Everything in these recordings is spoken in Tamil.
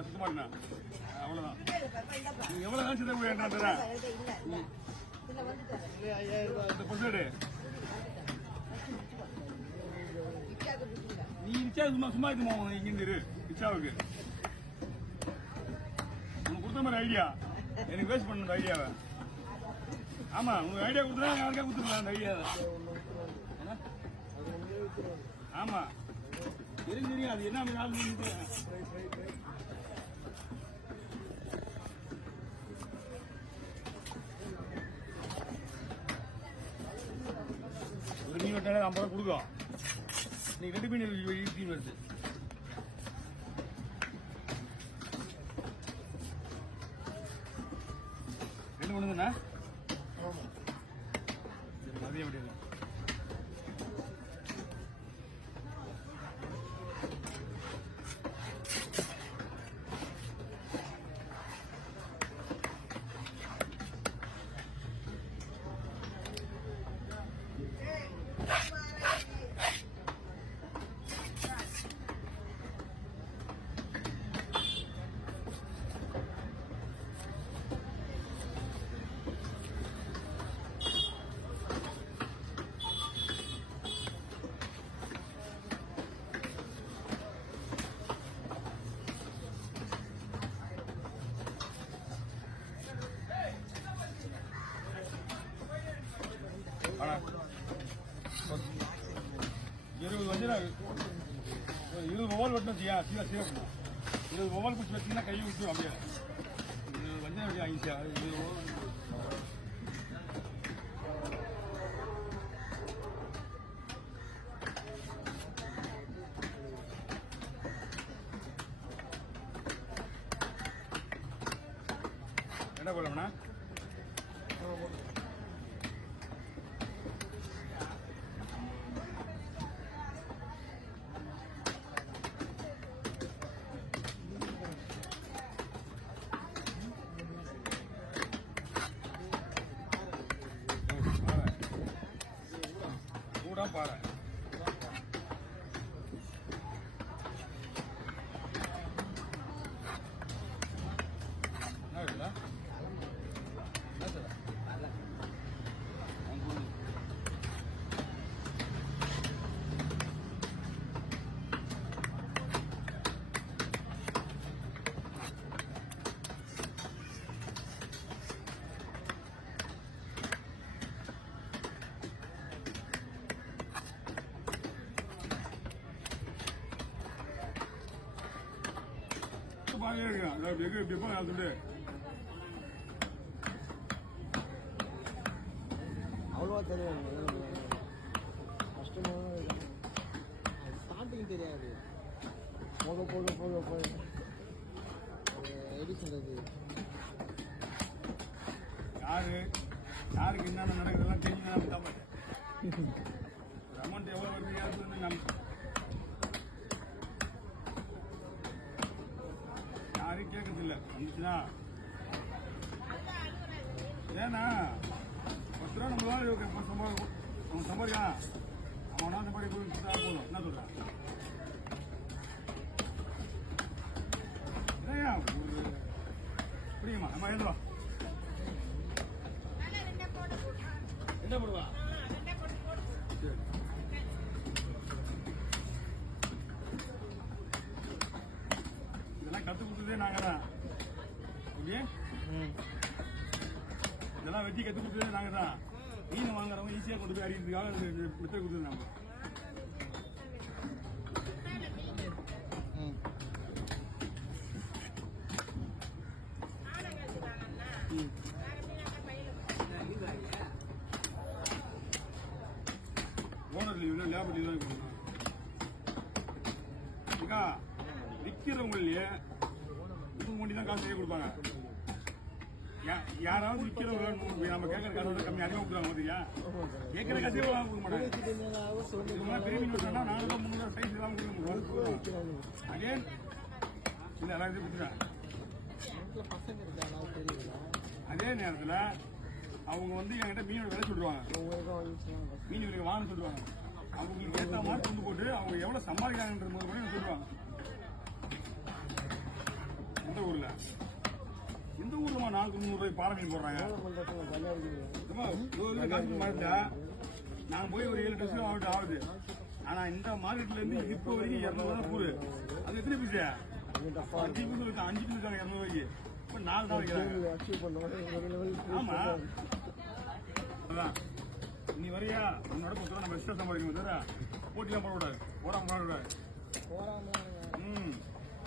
நான் சுத்தமா இருக்கேன் அவ்வளவுதான். நீங்க எவ்வளவு காசு தான் வேண்டாம் நீ ரிச்சா சும்மா இருக்குமா இங்க இரு ரிச்சாவுக்கு உனக்கு கொடுத்த மாதிரி ஐடியா எனக்கு வேஸ்ட் பண்ண ஐடியாவை. ஆமா உங்க ஐடியா கொடுத்தா யாருக்கா கொடுத்துருக்கலாம் அந்த ஐடியாவை. ஆமா தெரியும் அது என்ன ஒரு மீன் வெட்டாலே 50 ரூபா கொடுக்கும். நீ 2 மீன் மீன் வருது. ரெண்டு பண்ணுங்கண்ணா மதியம் எப்படி இருபது மொபைல் வெட்டணும் சீரா சீரா 20 மொபைல் பிடிச்சி வச்சீங்கன்னா கை விட்டு அப்படியே வஞ்சனை அப்படியே ஆகிச்சா. என்ன போடலாம்ண்ணா கூட பாரு அவ்வளோவா தெரியாது. கஷ்டமாக ஸ்டார்டிங் தெரியாது. போக போக போக போக எப்படி சொல்றது யாருக்கு என்னென்ன நடக்குதெல்லாம் தெரிஞ்சு அமௌண்ட் எவ்வளோ வருது யாருக்கு நம்ம யாரையும் கேட்கறது இல்லை. வந்துச்சுன்னா ஏன்னா 10 ரூபா நம்மளால அவன் சம்பாதிக்கான் அவனா சம்பாதி போகணும். என்ன சொல்றான் புரியுமா? நம்ம எழுதுவா என்ன போடுவா இதெல்லாம் கற்றுக் கொடுத்ததே நாங்கள் தான். இதெல்லாம் வெட்டி கற்றுக் கொடுத்ததே நாங்கள் தான். மீன் வாங்குறவங்க ஈஸியாக கொண்டு போய் அறியறதுக்காக மெத்தட் கொடுத்தது நம்ம. ஓனர் லீவ்ல லேபர் லீவ் தான் கொடுக்கணும். விற்கிறவங்களே இது மூணு தான் காசு கொடுப்பாங்க. யாராவது விற்கிறவங்க நம்ம கேட்கற காசோட கம்மி அதிகமாக கொடுக்குறாங்க. பார்த்தியா கேட்கற காசே கொடுக்க மாட்டாங்க. பெரிய மீன் வச்சா 400 300 சைஸ் எல்லாம் கொடுக்க அதே இல்லை எல்லாத்தையும் கொடுத்துட்டேன். அதே நேரத்தில் அவங்க வந்து என்கிட்ட மீனோட விலை சொல்லுவாங்க. மீன் விலைக்கு வாங்க சொல்லுவாங்க. அவங்களுக்கு ஏற்ற மாதிரி கொண்டு போட்டு அவங்க எவ்வளவு சம்பாதிக்கிறாங்கன்ற போது கூட சொல்லுவாங்க. ஊர்ல இந்த ஊர்லமா 400 ரூபாய் பாறை மீன் போடுறாங்க. சும்மா ஒரு காசு மாறிட்டா நான் போய் ஒரு 7 வருஷம் ஆகுது. ஆனா இந்த மார்க்கெட்ல இருந்து இப்போ வரைக்கும் 200 தான் கூறு. அது எத்தனை பீஸ் 5 பீஸ் இருக்காங்க, 5 பீஸ் இருக்காங்க 200 ரூபாய்க்கு. இப்போ 4 தான் வைக்கிறாங்க. ஆமா அதான் நீ வரையா உன்னோட பொறுத்தவரை நம்ம எக்ஸ்ட்ரா சம்பாதிக்கணும் தவிர போட்டிலாம் போடக்கூடாது, போடாம போடக்கூடாது.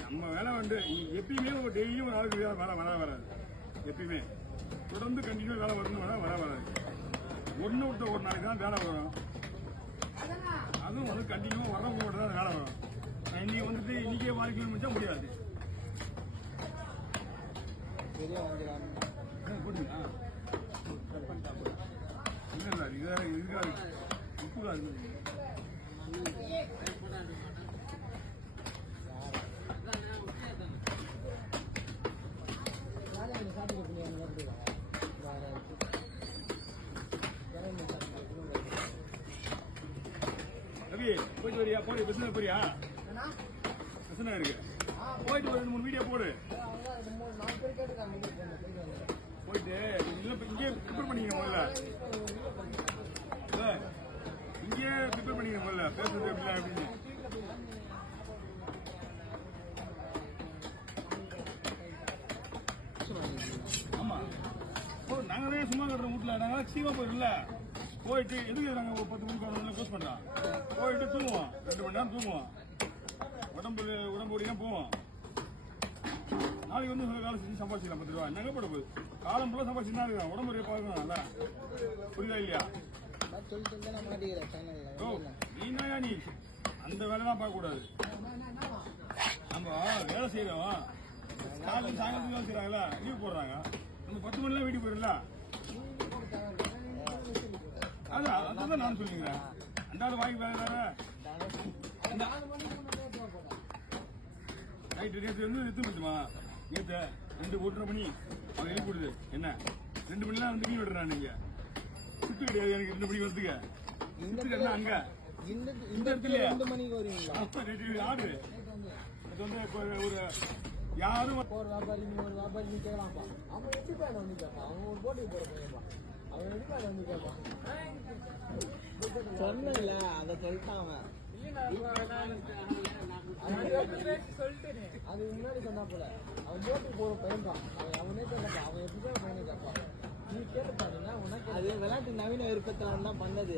நம்ம வேலை வந்து எப்பயுமே ஒரு டெய்லியும் ஒரு ஆளுக்கு வேலை வராது. எப்பயுமே தொடர்ந்து கண்டினியூ வேலை வரணும், வராது. ஒன்று விட்ட ஒரு நாளைக்கு தான் வேலை வரும். அதுவும் வந்து கண்டினியூ வரவங்க தான் வேலை வரும். இன்னைக்கு வந்துட்டு இன்னைக்கே வாழ்க்கை முடிச்சா முடியாது. போட்டுங்களா இல்லை இது இருக்காது, உப்பு தான் ரவி போயிட்டு வரியா? போய் பிசினஸ் போறியா? பிசினஸ் இருக்கு, போயிட்டு ஒரு 2-3 வீடியோ போடு. போயிட்டு இங்கே ப்ரிப்பேர் பண்ணிக்க முதல்ல, இங்கே ப்ரிப்பேர் பண்ணிக்க முதல்ல பேசுறது எப்படிலாம் அப்படின்னு. ஆமா நாங்களே சும்மா கட்டுற வீட்டுல நாங்களே சீமா போயிடல, போயிட்டு எதுக்கு நாங்கள் ஒரு 10 மணிக்கு க்ளோஸ் பண்றோம், போயிட்டு தூங்குவோம், 2 மணி நேரம் தூங்குவோம், உடம்பு ஓடினா போவோம். நாளைக்கு வந்து வேலை செஞ்சு சம்பாதிச்சிக்கலாம் 10 ரூபா. என்னங்க போட போகுது? காலம் ஃபுல்லாக சம்பாதிச்சுன்னா இருக்கா, உடம்பு பார்க்கணும்ல. புரியுதா இல்லையா? ஓ நீனா நீ அந்த வேலை தான் பார்க்கக்கூடாது. நம்ம வேலை செய்யறோம், காலையில் சாயங்காலத்துக்கு வேலை செய்யறாங்களா, லீவ் போடுறாங்க. நம்ம 10 மணிலாம் வீட்டுக்கு போயிடல. அதான் நான் சொல்லிக்கிறேன். அண்டாவது வாங்கி வேற நைட்டு நேற்று வந்து எத்து விட்டுமா, நேற்று 2:30 மணி அவன் எழுதி கொடுது. என்ன 2 மணிலாம் வந்து மீன் விடுறான். நீங்க சுட்டு கிடையாது எனக்கு 2 மணிக்கு வந்துக்க சுட்டு அங்க இந்த இடத்துல ஆடு. அது வந்து இப்போ ஒரு யாரும் ஒரு வியாபாரி கேட்கலாம்ப்பா. அவன் எப்படி பேர் வந்து கேட்பான், அவன் ஒரு போட்டிக்கு போட போயிருப்பான். அவன் எப்படி பேர் வந்து கேட்பான் சொன்னல, அதை சொல்லிட்டான் அவன். அது முன்னாடி சொன்னா போல அவன் போட்டிக்கு போற பையன்தான். அவனே கேட்பான், அவன் எப்படி பேர் பையனை கேட்பான். நீ கேட்டுப்பாருன்னா உனக்கு அது விளையாட்டு நவீன விருப்பத்தில் தான் பண்ணது.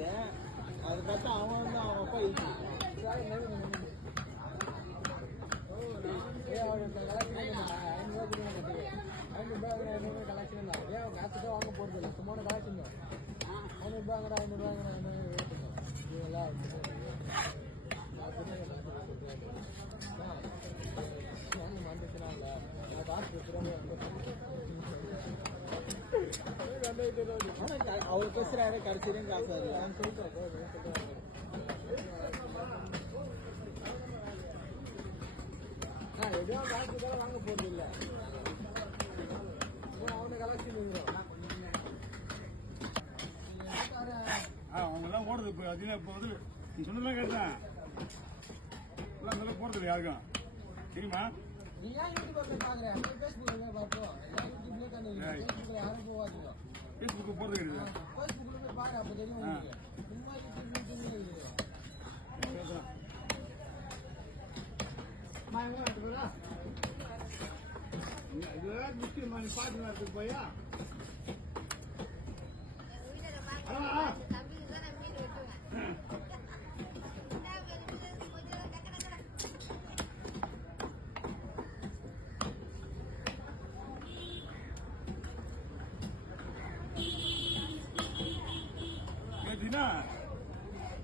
அது பார்த்தா அவன் வந்து அவன் அப்பா இருக்கு கலெக்ஷன் காசுதான் வாங்க போறது இல்லை, சும்மா கலெக்ஷன் தான். 500 அவர் பேசுறாரு, கடைசியும் காசு இல்லை எதுவும் காசு தான் வாங்க போறது இல்லை. அவனை கலெக்ஷன் அவங்க எல்லாம் ஓடுது. இப்போ அதிகம் இப்போ வந்து நீ சொன்னதெல்லாம் கேட்டேன், எல்லாம் போடுறது யாருக்கும் தெரியுமா? நீ ஏன் யூடியூப்ல பாக்குறேன், ஃபேஸ்புக்ல பாப்போம். யூடியூப்ல தானே, ஃபேஸ்புக்ல யாரும் போவாதீங்க. ஃபேஸ்புக் போறது கிடையாது, ஃபேஸ்புக்ல போய் பாரு, அப்ப தெரியும் உங்களுக்கு. சும்மா யூடியூப்ல இருக்குது. மாயமா எடுத்துறா. இதெல்லாம் முக்கியமா நீ பாத்துனா இருக்கு போயா.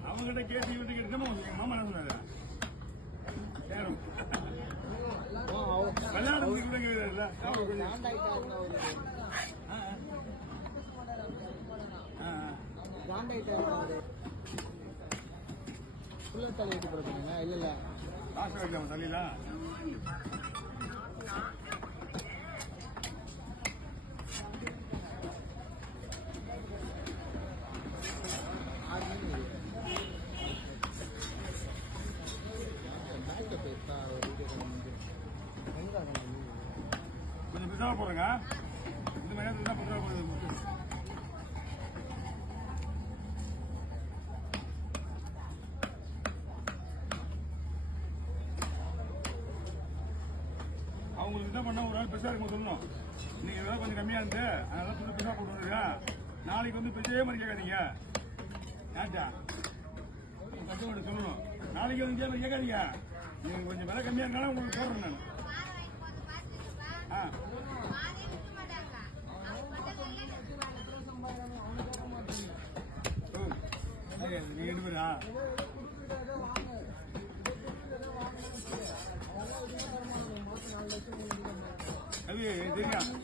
அவங்ககிட்ட கேட்டு இவங்க கேட்டு எங்க மாமா என்ன சொன்னாரு, விளையாடுறது கூட கேட்கல. தலை எடுத்து போடுறீங்க இல்ல இல்ல காசு வைக்காம தள்ளில ரூபா போடுறேங்க. இந்த மாதிரி தான் 10 ரூபா போடுது. அவங்களுக்கு என்ன பண்ணா ஒரு நாள் பெருசா இருக்கும் சொல்லணும். இன்னைக்கு விலை கொஞ்சம் கம்மியா இருந்து அதனால கொஞ்சம் பெருசா போட்டு வந்துருக்கா. நாளைக்கு வந்து பெரிய மாதிரி கேட்காதீங்க. ஏன்டா கஸ்டமர்கிட்ட சொல்லணும். நாளைக்கு வந்து இதே மாதிரி கேட்காதீங்க. நீங்க கொஞ்சம் விலை கம்மியா இருந்தாலும் உங்களுக்கு சொல்றேன் நான். நீங்க 2 பேரா? அது தெரியும்.